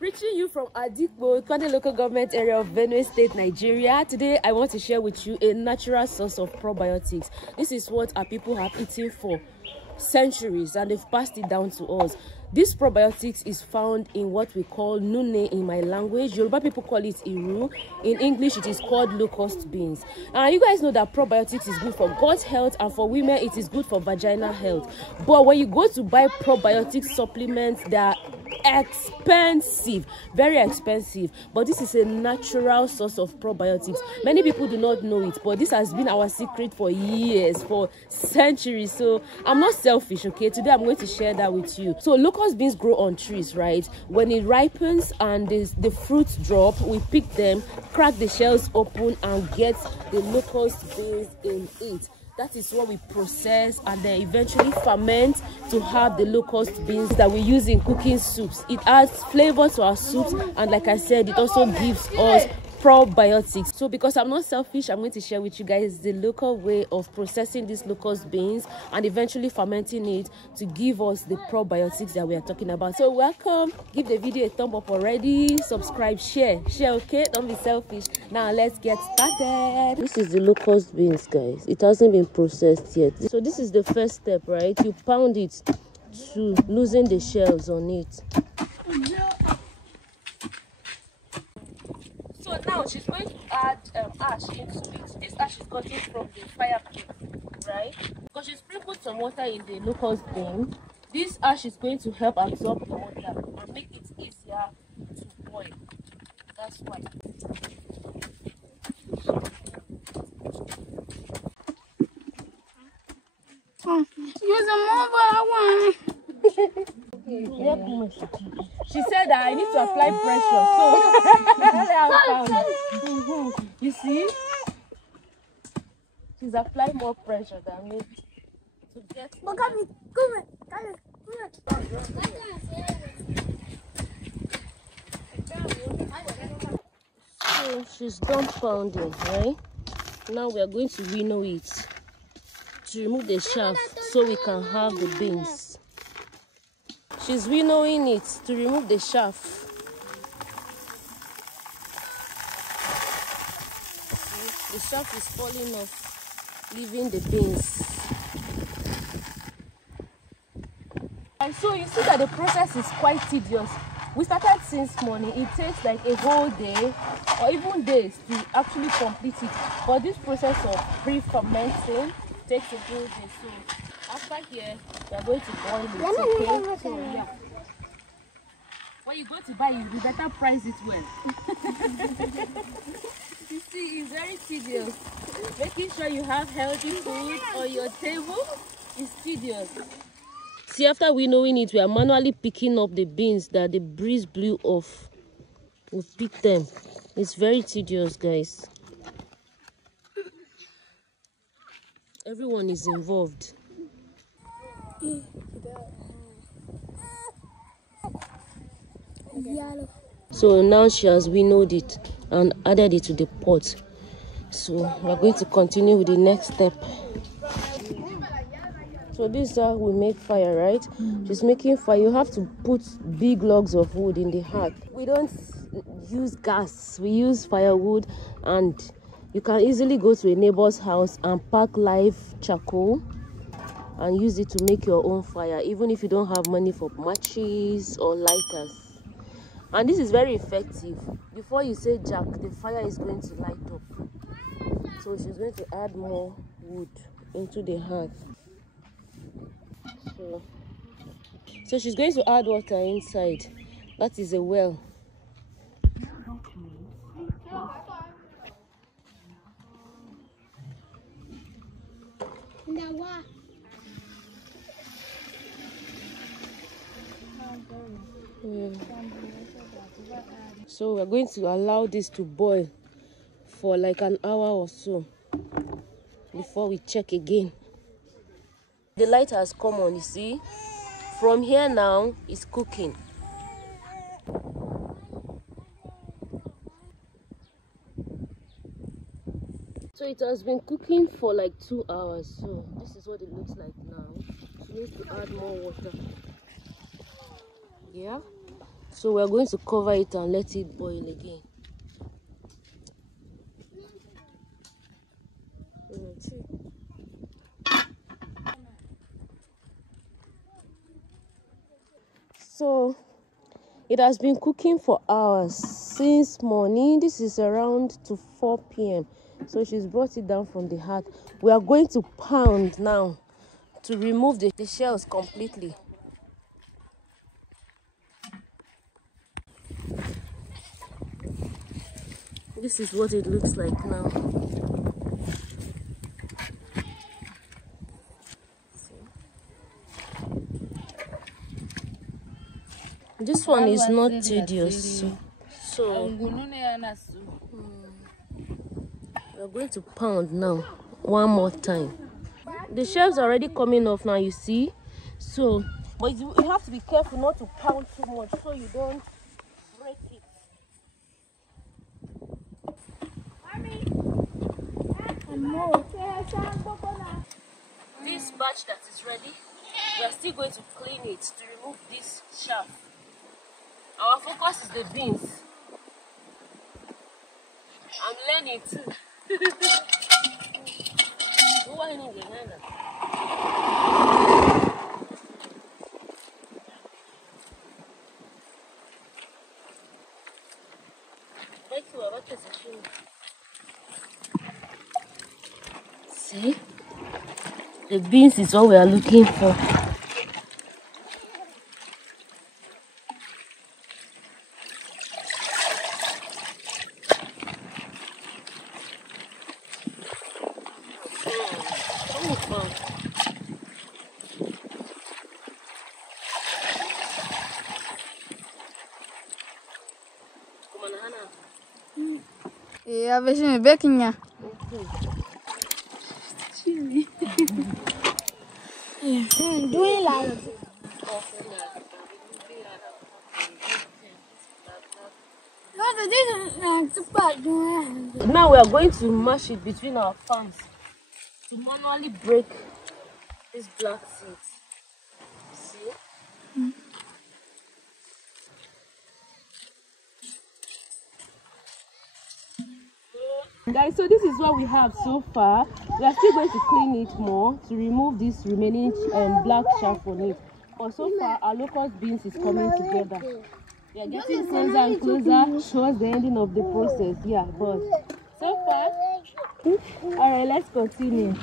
Reaching you from Adikbo, Kwade local government area of Benue State, Nigeria. Today, I want to share with you a natural source of probiotics. This is what our people have eaten for centuries and they've passed it down to us. This probiotics is found in what we call nune in my language. Yoruba people call it iru. In English, it is called locust beans. You guys know that probiotics is good for gut health, and for women, it is good for vaginal health. But when you go to buy probiotic supplements, they are expensive, very expensive. But this is a natural source of probiotics. Many people do not know it, but this has been our secret for years, for centuries. So I'm not selfish, okay? Today I'm going to share that with you. So locust beans grow on trees, right? When it ripens and the fruits drop, we pick them, crack the shells open and get the locust beans in it. That is what we process and then eventually ferment to have the locust beans that we use in cooking soups. It adds flavor to our soups, and like I said, it also gives us probiotics. So because I'm not selfish, I'm going to share with you guys the local way of processing these locust beans and eventually fermenting it to give us the probiotics that we are talking about. So welcome, give the video a thumb up already, subscribe, share, okay? Don't be selfish. Now let's get started. This is the locust beans, guys. It hasn't been processed yet. So this is the first step, right? You pound it to loosen the shells on it. So now she's going to add ash into it. This ash is gotten from the fire pit, right? Because she sprinkled some water in the locust bean. This ash is going to help absorb the water and make it easier to boil. That's why. Use a mobile one. She said that I need to apply pressure, so you see, she's applying more pressure than me to get. So she's done pounding, right? Now we are going to winnow it to remove the shaft so we can have the beans. She's winnowing it to remove the shaft. The shaft is falling off, leaving the beans. And so you see that the process is quite tedious. We started since morning. It takes like a whole day or even days to actually complete it. But this process of pre-fermenting takes a whole day. So after here, we are going to boil it, okay? So, yeah. When you go to buy, you better price it well. You see, it's very tedious. Making sure you have healthy food on your table is tedious. See, after winnowing it, we are manually picking up the beans that the breeze blew off. We pick them. It's very tedious, guys. Everyone is involved. So now she has winnowed it and added it to the pot. So we're going to continue with the next step. So this is how we make fire, right? She's making fire. You have to put big logs of wood in the hearth. We don't use gas, we use firewood, and you can easily go to a neighbor's house and pack live charcoal and use it to make your own fire, even if you don't have money for matches or lighters. And this is very effective. Before you say jack, the fire is going to light up. So she's going to add more wood into the hearth. So she's going to add water inside. That is a well. So we're going to allow this to boil for like an hour or so before we check again. The light has come on, you see. From here now, it's cooking. So it has been cooking for like 2 hours. So this is what it looks like now. She needs to add more water. Yeah. So we're going to cover it and let it boil again. So it has been cooking for hours since morning. This is around to 4 p.m. So she's brought it down from the heart. We are going to pound now to remove the shells completely. This is what it looks like now. This one is not tedious. So we are going to pound now one more time. The shells are already coming off now, you see. So, but you have to be careful not to pound too much so you don't break it. This batch that is ready, we are still going to clean it to remove this chaff. Our focus is the beans. I'm learning too. See? The beans is what we are looking for. Yeah, veja me baking ya. Do it like. Now we are going to mash it between our palms to manually break these black seeds. See? Guys, so this is what we have so far. We are still going to clean it more to remove this remaining black chaff on it. But so far, our locust beans is coming together. We are getting closer and closer towards the ending of the process. Yeah, but so far, all right, let's continue.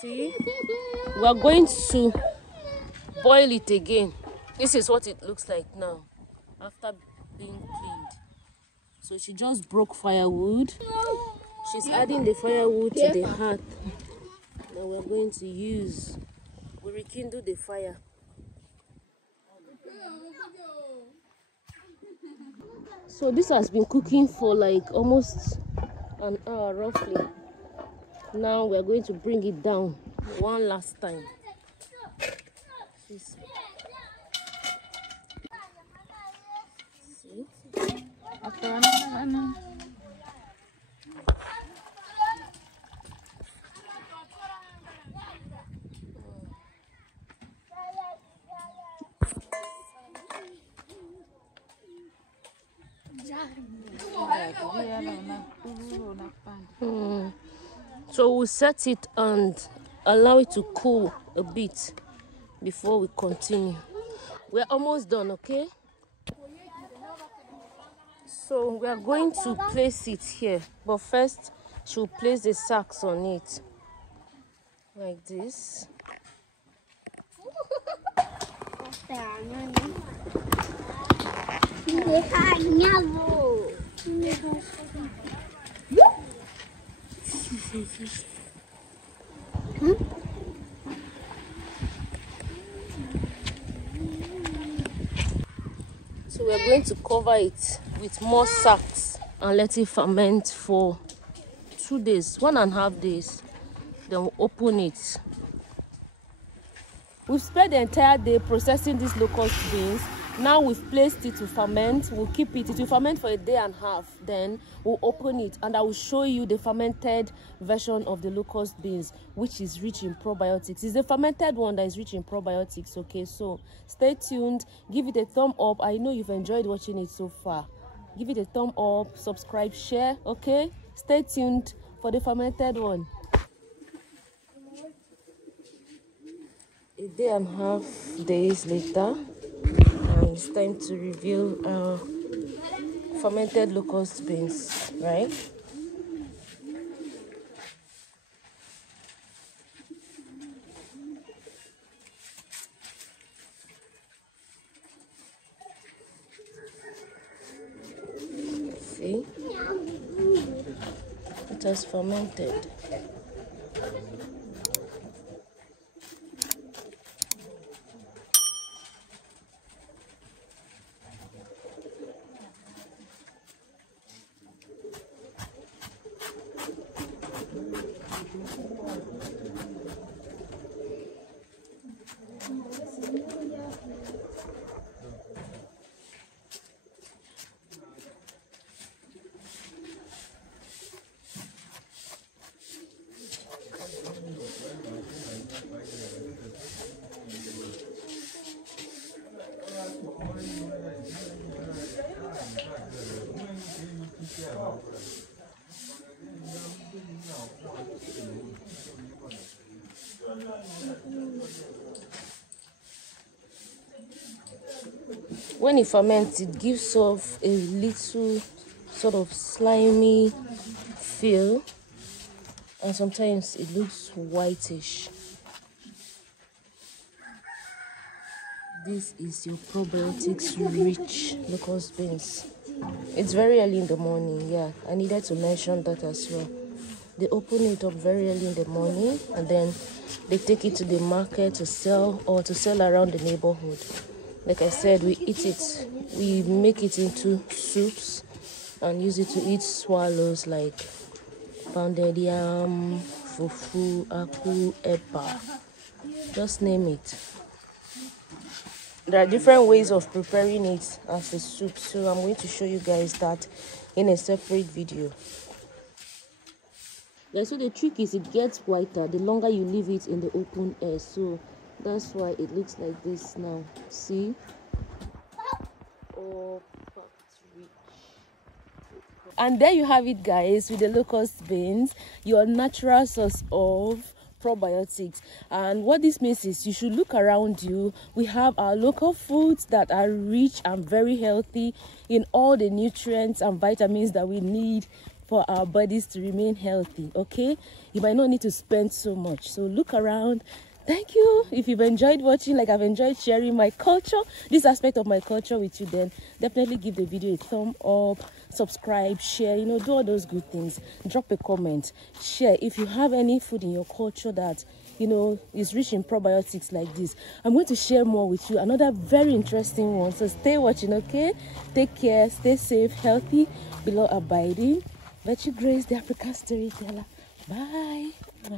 See, we are going to boil it again. This is what it looks like now after being cleaned. So she just broke firewood. She's adding the firewood to the hearth. Now we're going to we rekindle the fire. So this has been cooking for like almost an hour roughly. Now we're going to bring it down one last time. See? So we'll set it and allow it to cool a bit before we continue. We're almost done, okay? So we are going to place it here, but first she'll place the sacks on it like this. So we are going to cover it with more sacks and let it ferment for 2 days, 1.5 days. Then we'll open it. We've spent the entire day processing these locust beans Now we've placed it to ferment. We'll keep it. It will ferment for a day and a half. Then we'll open it and I will show you the fermented version of the locust beans, which is rich in probiotics. It's the fermented one that is rich in probiotics. Okay, so stay tuned. Give it a thumb up. I know you've enjoyed watching it so far. Give it a thumb up, subscribe, share. Okay, stay tuned for the fermented one. A day and a half days later, and it's time to reveal our fermented locust beans, right? See, it has fermented. When it ferments, it gives off a little sort of slimy feel, and sometimes it looks whitish. This is your probiotics rich locust beans. It's very early in the morning. Yeah, I needed to mention that as well. They open it up very early in the morning and then they take it to the market to sell or to sell around the neighborhood. Like I said, we eat it, we make it into soups and use it to eat swallows like pounded yam, fufu, aku, eba. Just name it. There are different ways of preparing it as a soup, so I'm going to show you guys that in a separate video. Yeah, so the trick is it gets whiter the longer you leave it in the open air, so that's why it looks like this now. See? Oh, and there you have it, guys, with the locust beans, your natural source of probiotics. And what this means is you should look around you. We have our local foods that are rich and very healthy in all the nutrients and vitamins that we need for our bodies to remain healthy. Okay, you might not need to spend so much, so look around. Thank you. If you've enjoyed watching, like I've enjoyed sharing my culture, this aspect of my culture with you, then definitely give the video a thumb up, subscribe, share, do all those good things. Drop a comment, share. If you have any food in your culture that is rich in probiotics like this, I'm going to share more with you, another very interesting one. So stay watching. Okay, take care, stay safe, healthy, below abiding. Virtue Grace, the African storyteller. Bye. Bye.